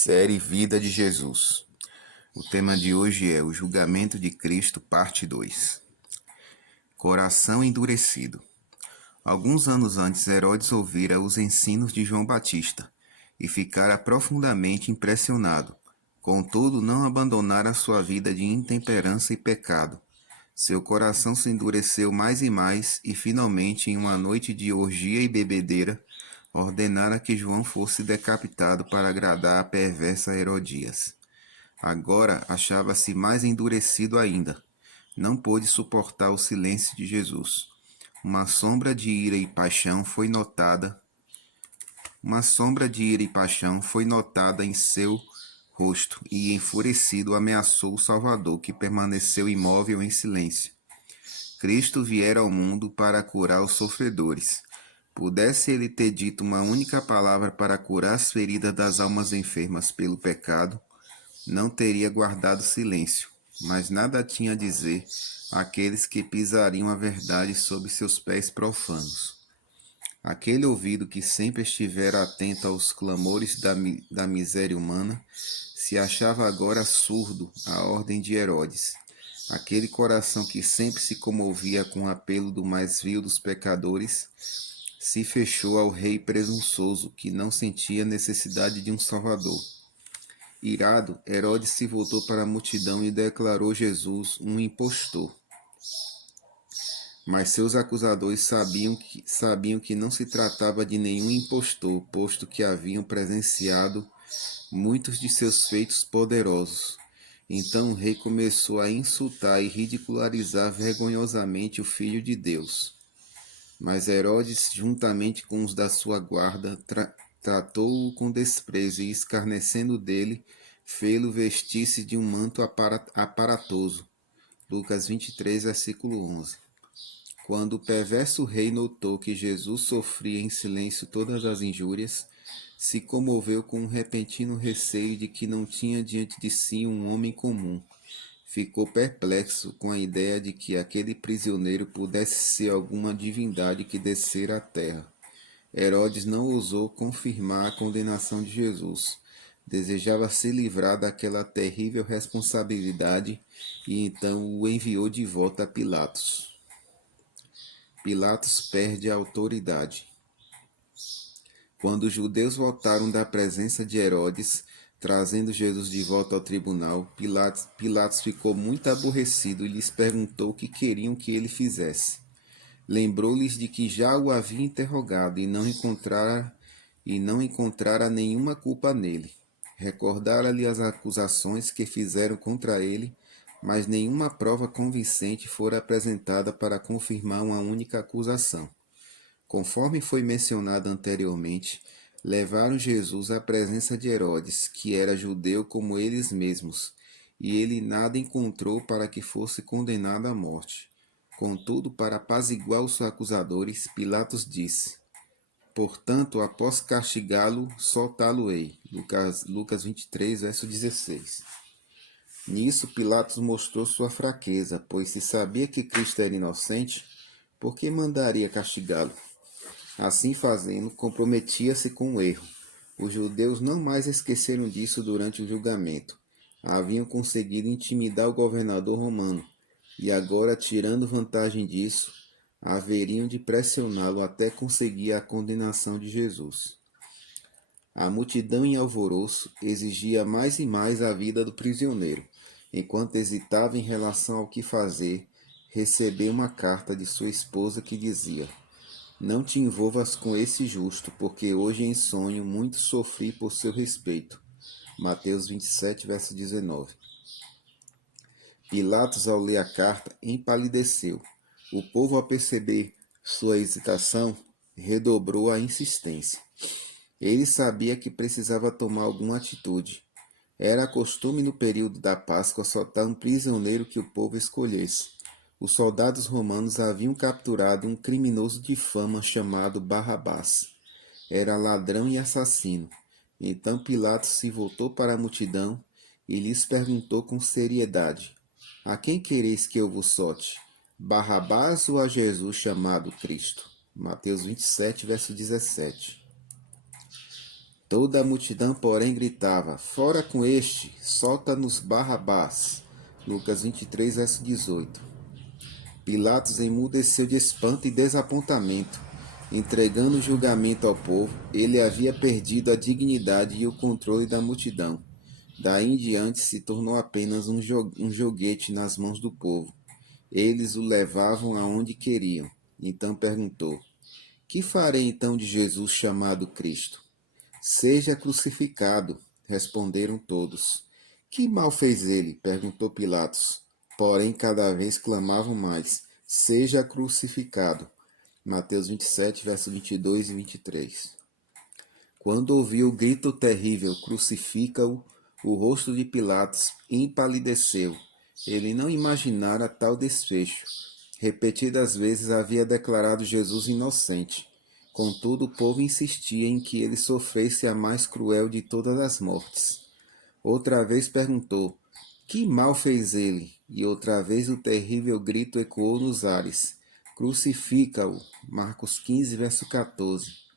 Série Vida de Jesus. O tema de hoje é o julgamento de Cristo, parte 2. Coração endurecido. Alguns anos antes, Herodes ouvira os ensinos de João Batista e ficara profundamente impressionado. Contudo, não abandonara sua vida de intemperança e pecado. Seu coração se endureceu mais e mais e, finalmente, em uma noite de orgia e bebedeira, ordenara que João fosse decapitado para agradar a perversa Herodias. Agora achava-se mais endurecido ainda. Não pôde suportar o silêncio de Jesus. Uma sombra de ira e paixão foi notada. Uma sombra de ira e paixão foi notada em seu rosto, e enfurecido ameaçou o Salvador, que permaneceu imóvel em silêncio. Cristo viera ao mundo para curar os sofredores. Pudesse ele ter dito uma única palavra para curar as feridas das almas enfermas pelo pecado, não teria guardado silêncio, mas nada tinha a dizer àqueles que pisariam a verdade sob seus pés profanos. Aquele ouvido que sempre estivera atento aos clamores da miséria humana, se achava agora surdo à ordem de Herodes. Aquele coração que sempre se comovia com o apelo do mais vil dos pecadores, se fechou ao rei presunçoso que não sentia necessidade de um salvador. Irado, Herodes se voltou para a multidão e declarou Jesus um impostor. Mas seus acusadores sabiam que não se tratava de nenhum impostor, posto que haviam presenciado muitos de seus feitos poderosos. Então o rei começou a insultar e ridicularizar vergonhosamente o Filho de Deus. Mas Herodes, juntamente com os da sua guarda, tratou-o com desprezo e, escarnecendo dele, fê-lo vestir-se de um manto aparatoso. Lucas 23, versículo 11. Quando o perverso rei notou que Jesus sofria em silêncio todas as injúrias, se comoveu com um repentino receio de que não tinha diante de si um homem comum. Ficou perplexo com a ideia de que aquele prisioneiro pudesse ser alguma divindade que descera à terra. Herodes não ousou confirmar a condenação de Jesus. Desejava se livrar daquela terrível responsabilidade e então o enviou de volta a Pilatos. Pilatos perde a autoridade. Quando os judeus voltaram da presença de Herodes, trazendo Jesus de volta ao tribunal, Pilatos ficou muito aborrecido e lhes perguntou o que queriam que ele fizesse. Lembrou-lhes de que já o havia interrogado e não encontrara nenhuma culpa nele. Recordara-lhe as acusações que fizeram contra ele, mas nenhuma prova convincente fora apresentada para confirmar uma única acusação. Conforme foi mencionado anteriormente, levaram Jesus à presença de Herodes, que era judeu como eles mesmos, e ele nada encontrou para que fosse condenado à morte. Contudo, para apaziguar os acusadores, Pilatos disse: portanto, após castigá-lo, soltá-lo-ei. Lucas 23, verso 16. Nisso, Pilatos mostrou sua fraqueza, pois se sabia que Cristo era inocente, por que mandaria castigá-lo? Assim fazendo, comprometia-se com o erro. Os judeus não mais esqueceram disso durante o julgamento. Haviam conseguido intimidar o governador romano, e agora, tirando vantagem disso, haveriam de pressioná-lo até conseguir a condenação de Jesus. A multidão em alvoroço exigia mais e mais a vida do prisioneiro. Enquanto hesitava em relação ao que fazer, recebeu uma carta de sua esposa que dizia: não te envolvas com esse justo, porque hoje em sonho muito sofri por seu respeito. Mateus 27, verso 19. Pilatos, ao ler a carta, empalideceu. O povo, ao perceber sua hesitação, redobrou a insistência. Ele sabia que precisava tomar alguma atitude. Era costume no período da Páscoa soltar um prisioneiro que o povo escolhesse. Os soldados romanos haviam capturado um criminoso de fama chamado Barrabás. Era ladrão e assassino. Então Pilatos se voltou para a multidão e lhes perguntou com seriedade: a quem quereis que eu vos solte? Barrabás ou a Jesus chamado Cristo? Mateus 27, verso 17. Toda a multidão, porém, gritava: Fora com este, solta-nos Barrabás. Lucas 23, verso 18. Pilatos emudeceu de espanto e desapontamento. Entregando o julgamento ao povo, ele havia perdido a dignidade e o controle da multidão. Daí em diante se tornou apenas um joguete nas mãos do povo. Eles o levavam aonde queriam. Então perguntou: Que farei então de Jesus chamado Cristo? Seja crucificado, responderam todos. Que mal fez ele? Perguntou Pilatos. Porém, cada vez clamavam mais: Seja crucificado. Mateus 27, versos 22 e 23. Quando ouviu o grito terrível: Crucifica-o, o rosto de Pilatos empalideceu. Ele não imaginara tal desfecho. Repetidas vezes havia declarado Jesus inocente. Contudo, o povo insistia em que ele sofresse a mais cruel de todas as mortes. Outra vez perguntou: Que mal fez ele? E outra vez o terrível grito ecoou nos ares: Crucifica-o. Marcos 15, verso 14.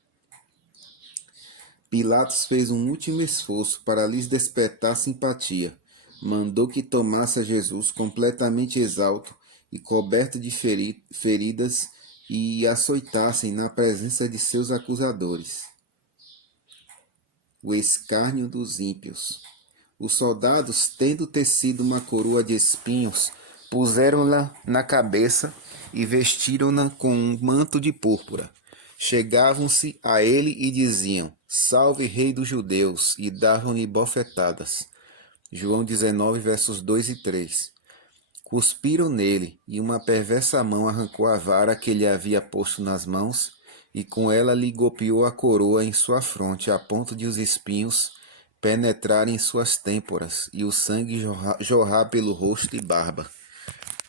Pilatos fez um último esforço para lhes despertar simpatia. Mandou que tomasse a Jesus completamente exausto e coberto de feridas e açoitassem na presença de seus acusadores. O escárnio dos ímpios. Os soldados, tendo tecido uma coroa de espinhos, puseram-na na cabeça e vestiram-na com um manto de púrpura. Chegavam-se a ele e diziam: Salve, Rei dos Judeus! E davam-lhe bofetadas. João 19, versos 2 e 3. Cuspiram nele, e uma perversa mão arrancou a vara que lhe havia posto nas mãos, e com ela lhe golpeou a coroa em sua fronte, a ponto de os espinhos penetrarem em suas têmporas, e o sangue jorrar pelo rosto e barba.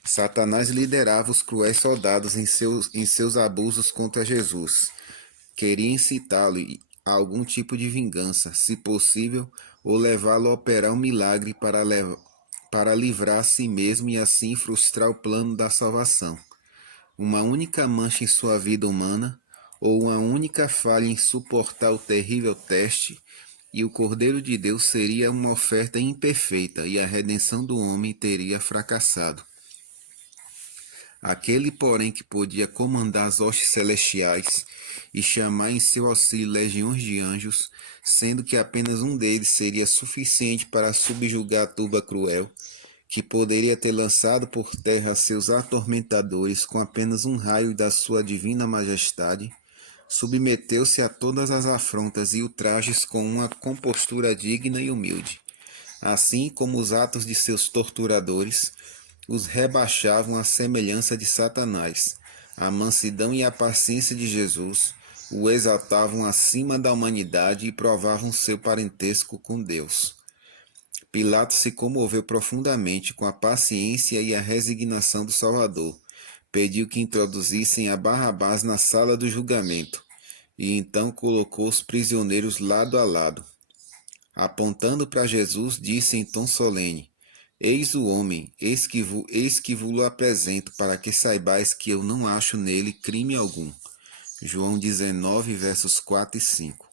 Satanás liderava os cruéis soldados em seus abusos contra Jesus. Queria incitá-lo a algum tipo de vingança, se possível, ou levá-lo a operar um milagre para livrar a si mesmo e assim frustrar o plano da salvação. Uma única mancha em sua vida humana, ou uma única falha em suportar o terrível teste, e o Cordeiro de Deus seria uma oferta imperfeita e a redenção do homem teria fracassado. Aquele, porém, que podia comandar as hostes celestiais e chamar em seu auxílio legiões de anjos, sendo que apenas um deles seria suficiente para subjugar a turba cruel, que poderia ter lançado por terra seus atormentadores com apenas um raio da sua divina majestade, submeteu-se a todas as afrontas e ultrajes com uma compostura digna e humilde. Assim como os atos de seus torturadores, os rebaixavam à semelhança de Satanás. A mansidão e a paciência de Jesus o exaltavam acima da humanidade e provavam seu parentesco com Deus. Pilatos se comoveu profundamente com a paciência e a resignação do Salvador. Pediu que introduzissem a Barrabás na sala do julgamento, e então colocou os prisioneiros lado a lado. Apontando para Jesus, disse em tom solene: Eis o homem, eis que vos apresento, para que saibais que eu não acho nele crime algum. João 19, versos 4 e 5.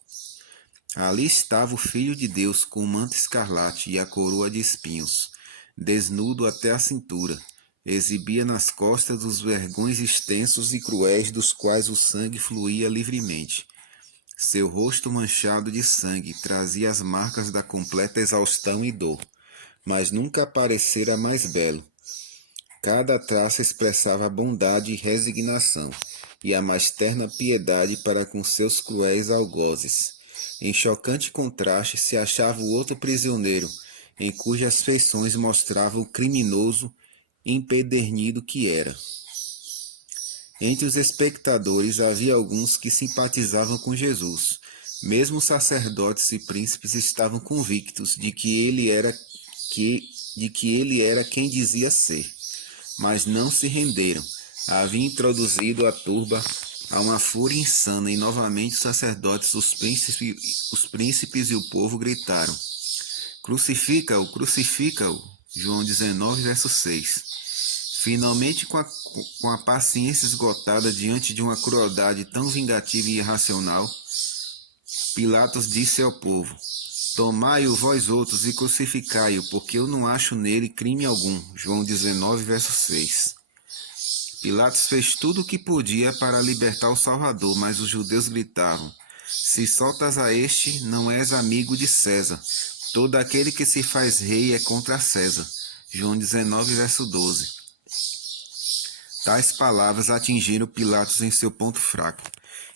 Ali estava o Filho de Deus com o manto escarlate e a coroa de espinhos, desnudo até a cintura. Exibia nas costas os vergões extensos e cruéis dos quais o sangue fluía livremente. Seu rosto manchado de sangue trazia as marcas da completa exaustão e dor, mas nunca aparecera mais belo. Cada traço expressava bondade e resignação, e a mais terna piedade para com seus cruéis algozes. Em chocante contraste se achava o outro prisioneiro, em cujas feições mostrava o criminoso empedernido que era. Entre os espectadores havia alguns que simpatizavam com Jesus. Mesmo os sacerdotes e príncipes estavam convictos de que ele era quem dizia ser, mas não se renderam. Havia introduzido a turba a uma fúria insana e novamente os sacerdotes, os príncipes e o povo gritaram: Crucifica-o, crucifica-o. João 19, verso 6. Finalmente, com a paciência esgotada diante de uma crueldade tão vingativa e irracional, Pilatos disse ao povo: Tomai-o vós outros e crucificai-o, porque eu não acho nele crime algum. João 19, verso 6. Pilatos fez tudo o que podia para libertar o Salvador, mas os judeus gritavam: Se soltas a este, não és amigo de César. Todo aquele que se faz rei é contra César. João 19, verso 12. Tais palavras atingiram Pilatos em seu ponto fraco.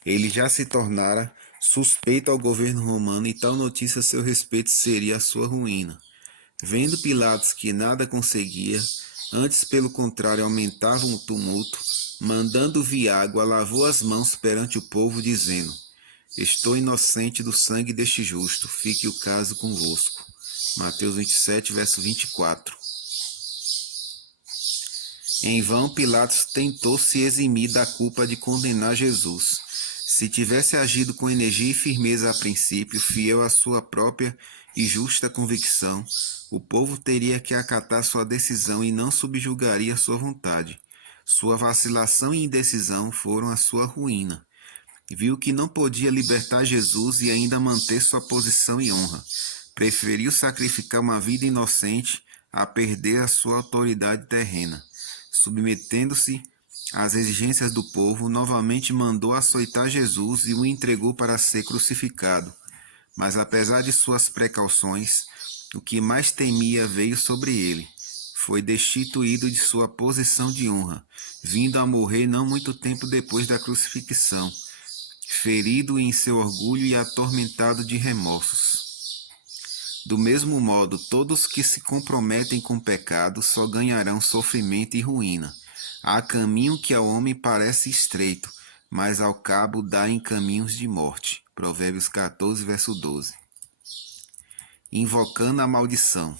Ele já se tornara suspeito ao governo romano e tal notícia a seu respeito seria a sua ruína. Vendo Pilatos que nada conseguia, antes pelo contrário aumentava o tumulto, mandando vir água, lavou as mãos perante o povo, dizendo: Estou inocente do sangue deste justo, fique o caso convosco. Mateus 27, verso 24. Em vão Pilatos tentou se eximir da culpa de condenar Jesus. Se tivesse agido com energia e firmeza a princípio, fiel à sua própria e justa convicção, o povo teria que acatar sua decisão e não subjugaria sua vontade. Sua vacilação e indecisão foram a sua ruína. Viu que não podia libertar Jesus e ainda manter sua posição e honra. Preferiu sacrificar uma vida inocente a perder a sua autoridade terrena. Submetendo-se às exigências do povo, novamente mandou açoitar Jesus e o entregou para ser crucificado. Mas apesar de suas precauções, o que mais temia veio sobre ele. Foi destituído de sua posição de honra, vindo a morrer não muito tempo depois da crucifixão, ferido em seu orgulho e atormentado de remorsos. Do mesmo modo, todos que se comprometem com o pecado só ganharão sofrimento e ruína. Há caminho que ao homem parece estreito, mas ao cabo dá em caminhos de morte. Provérbios 14, verso 12. Invocando a maldição.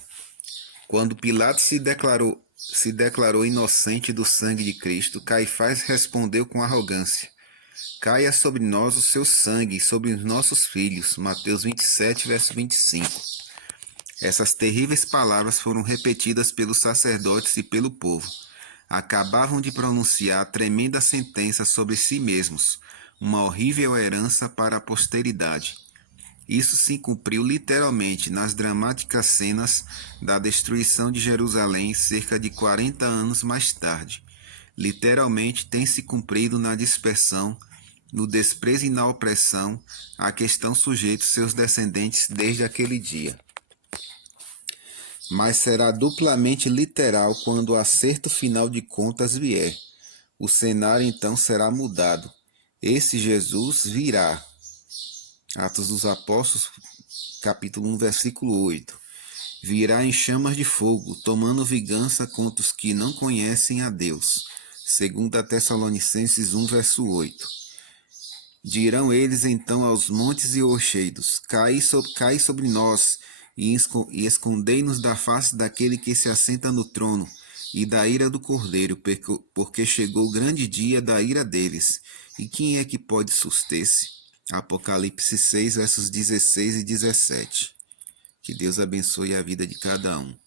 Quando Pilatos se declarou inocente do sangue de Cristo, Caifás respondeu com arrogância: Caia sobre nós o seu sangue e sobre os nossos filhos. Mateus 27, verso 25. Essas terríveis palavras foram repetidas pelos sacerdotes e pelo povo. Acabavam de pronunciar a tremenda sentença sobre si mesmos, uma horrível herança para a posteridade. Isso se cumpriu literalmente nas dramáticas cenas da destruição de Jerusalém cerca de 40 anos mais tarde. Literalmente tem se cumprido na dispersão, no desprezo e na opressão a que estão sujeitos seus descendentes desde aquele dia. Mas será duplamente literal quando o acerto final de contas vier. O cenário então será mudado. Esse Jesus virá. Atos dos Apóstolos, capítulo 1, versículo 8. Virá em chamas de fogo, tomando vingança contra os que não conhecem a Deus. 2 Tessalonicenses 1, verso 8. Dirão eles então aos montes e rochedos: Cai sobre nós, e escondei-nos da face daquele que se assenta no trono, e da ira do Cordeiro, porque chegou o grande dia da ira deles. E quem é que pode suster-se? Apocalipse 6, versos 16 e 17. Que Deus abençoe a vida de cada um.